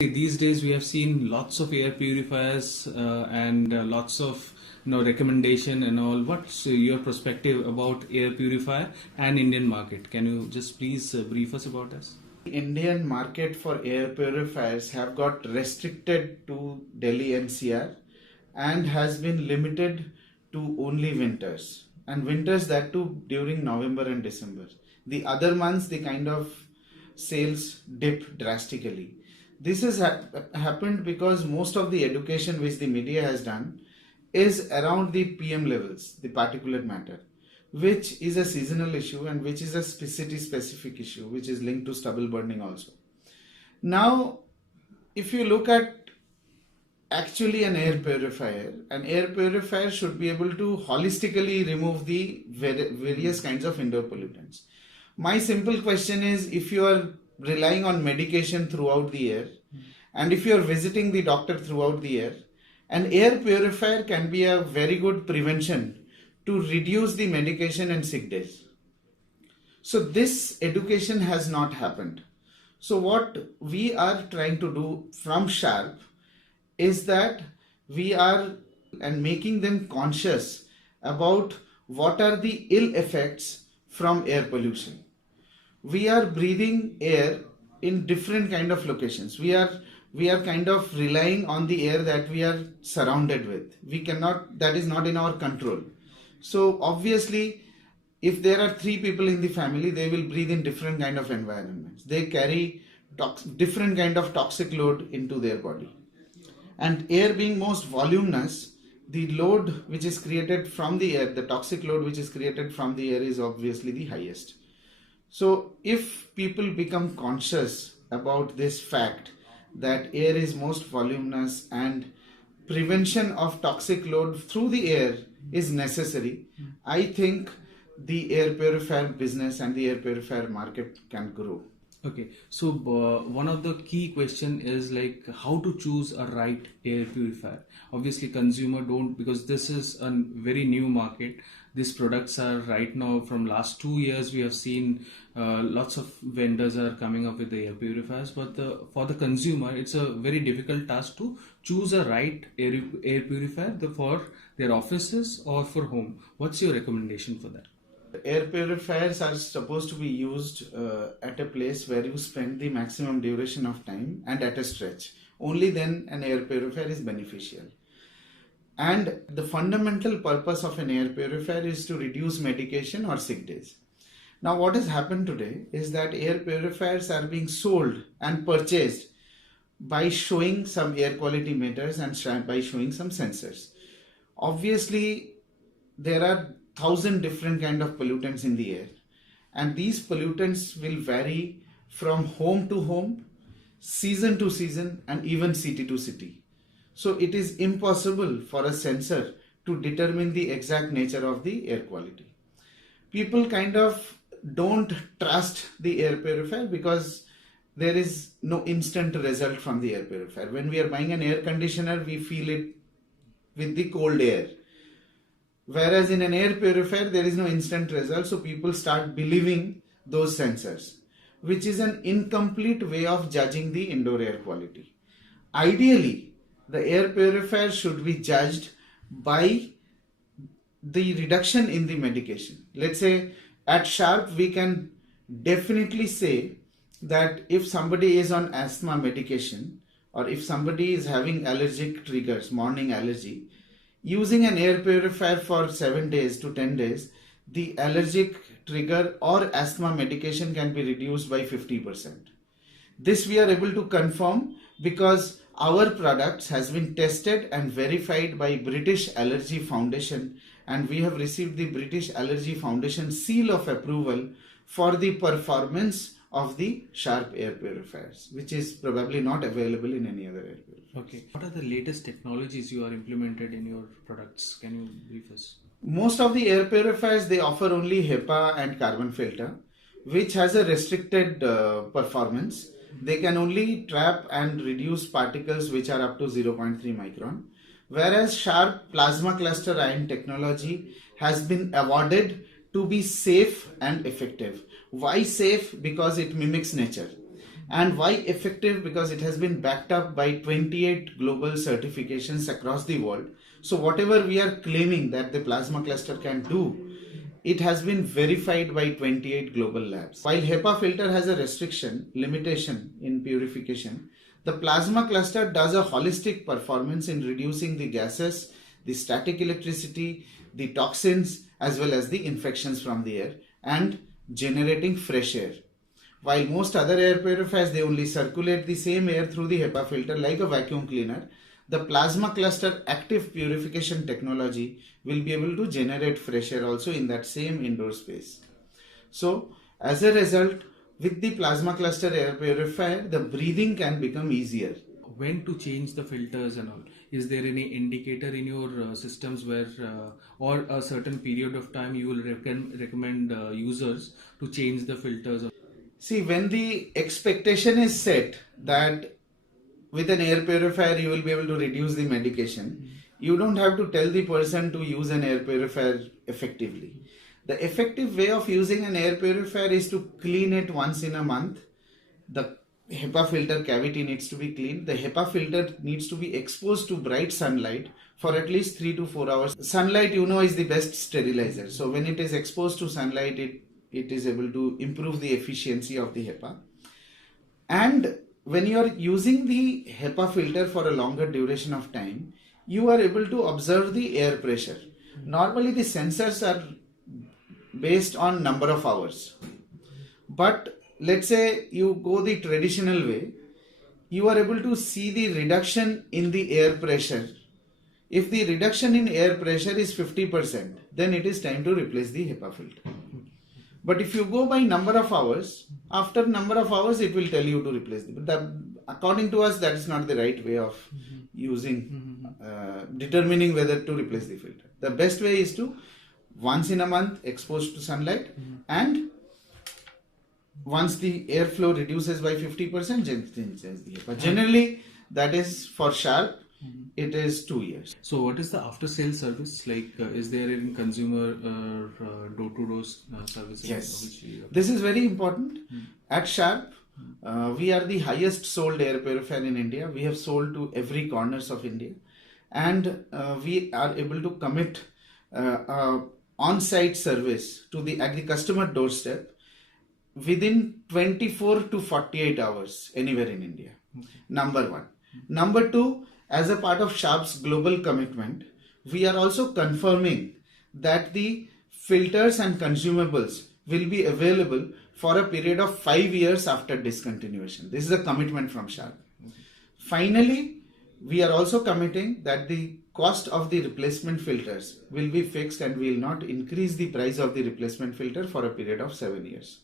These days we have seen lots of air purifiers and lots of recommendation and all. What's your perspective about air purifier and Indian market? Can you just please brief us about this? The Indian market for air purifiers have got restricted to Delhi NCR and has been limited to only winters, and winters that too during November and December. The other months the kind of sales dip drastically. This has happened because most of the education which the media has done is around the PM levels, the particulate matter, which is a seasonal issue and which is a city specific issue which is linked to stubble burning also. Now, if you look at actually an air purifier should be able to holistically remove the various kinds of indoor pollutants. My simple question is, if you are relying on medication throughout the year and if you are visiting the doctor throughout the year, an air purifier can be a very good prevention to reduce the medication and sick days. So this education has not happened. So what we are trying to do from Sharp is that we are making them conscious about what are the ill effects from air pollution. We are breathing air in different kind of locations. We are kind of relying on the air that we are surrounded with. That is not in our control. So obviously, if there are 3 people in the family, they will breathe in different kind of environments. They carry different kind of toxic load into their body. And air being most voluminous, the load which is created from the air, the toxic load which is created from the air is obviously the highest. So if people become conscious about this fact that air is most voluminous and prevention of toxic load through the air is necessary, I think the air purifier business and the air purifier market can grow. Okay, so one of the key question is like how to choose a right air purifier. Obviously consumer don't, because this is a very new market. These products are right now, from last 2 years we have seen lots of vendors are coming up with the air purifiers, but for the consumer it's a very difficult task to choose a right air purifier for their offices or for home. What's your recommendation for that? Air purifiers are supposed to be used at a place where you spend the maximum duration of time and at a stretch. Only then an air purifier is beneficial. And the fundamental purpose of an air purifier is to reduce medication or sick days. Now what has happened today is that air purifiers are being sold and purchased by showing some air quality meters and by showing some sensors. Obviously, there are 1,000 different kind of pollutants in the air, and these pollutants will vary from home to home, season to season, and even city to city. So it is impossible for a sensor to determine the exact nature of the air quality. People kind of don't trust the air purifier because there is no instant result from the air purifier. When we are buying an air conditioner, we feel it with the cold air. Whereas in an air purifier, there is no instant result, so people start believing those sensors, which is an incomplete way of judging the indoor air quality. Ideally, the air purifier should be judged by the reduction in the medication. Let's say at Sharp, we can definitely say that if somebody is on asthma medication or if somebody is having allergic triggers, morning allergy, using an air purifier for 7 days to 10 days, the allergic trigger or asthma medication can be reduced by 50%. This we are able to confirm because our products has been tested and verified by British Allergy Foundation, and we have received the British Allergy Foundation seal of approval for the performance of the Sharp air purifiers, which is probably not available in any other air purifier. Okay. What are the latest technologies you are implemented in your products? Can you brief us? Most of the air purifiers, they offer only HEPA and carbon filter, which has a restricted performance. They can only trap and reduce particles which are up to 0.3 micron. Whereas Sharp plasma cluster ion technology has been awarded to be safe and effective. Why safe? Because it mimics nature. And why effective? Because it has been backed up by 28 global certifications across the world. So whatever we are claiming that the plasma cluster can do, it has been verified by 28 global labs. While HEPA filter has a limitation in purification, the plasma cluster does a holistic performance in reducing the gases, the static electricity, the toxins, as well as the infections from the air, and generating fresh air. While most other air purifiers, they only circulate the same air through the HEPA filter like a vacuum cleaner, the plasma cluster active purification technology will be able to generate fresh air also in that same indoor space. So as a result, with the plasma cluster air purifier, the breathing can become easier. When to change the filters and all? Is there any indicator in your systems where or a certain period of time you will recommend users to change the filters? See, when the expectation is set that with an air purifier you will be able to reduce the medication, you don't have to tell the person to use an air purifier effectively. The effective way of using an air purifier is to clean it once in a month. The HEPA filter cavity needs to be cleaned. The HEPA filter needs to be exposed to bright sunlight for at least 3 to 4 hours. Sunlight, is the best sterilizer. So when it is exposed to sunlight, it is able to improve the efficiency of the HEPA. And when you are using the HEPA filter for a longer duration of time, you are able to observe the air pressure. Normally the sensors are based on number of hours. But let's say you go the traditional way, you are able to see the reduction in the air pressure. If the reduction in air pressure is 50%, then it is time to replace the HEPA filter. But if you go by number of hours, after number of hours it will tell you to replace it. But according to us, that is not the right way of determining whether to replace the filter. The best way is to once in a month expose to sunlight, and once the airflow reduces by 50%, change the HEPA. Generally, that is for Sharp. It is 2 years. So what is the after sales service like? Is there any consumer door-to-door service? Yes, this is very important. At Sharp, we are the highest sold air purifier in India. We have sold to every corners of India, and we are able to commit on-site service at the customer doorstep within 24 to 48 hours anywhere in India. Number one. Number two, as a part of Sharp's global commitment, we are also confirming that the filters and consumables will be available for a period of 5 years after discontinuation. This is a commitment from Sharp. Finally, we are also committing that the cost of the replacement filters will be fixed and we will not increase the price of the replacement filter for a period of 7 years.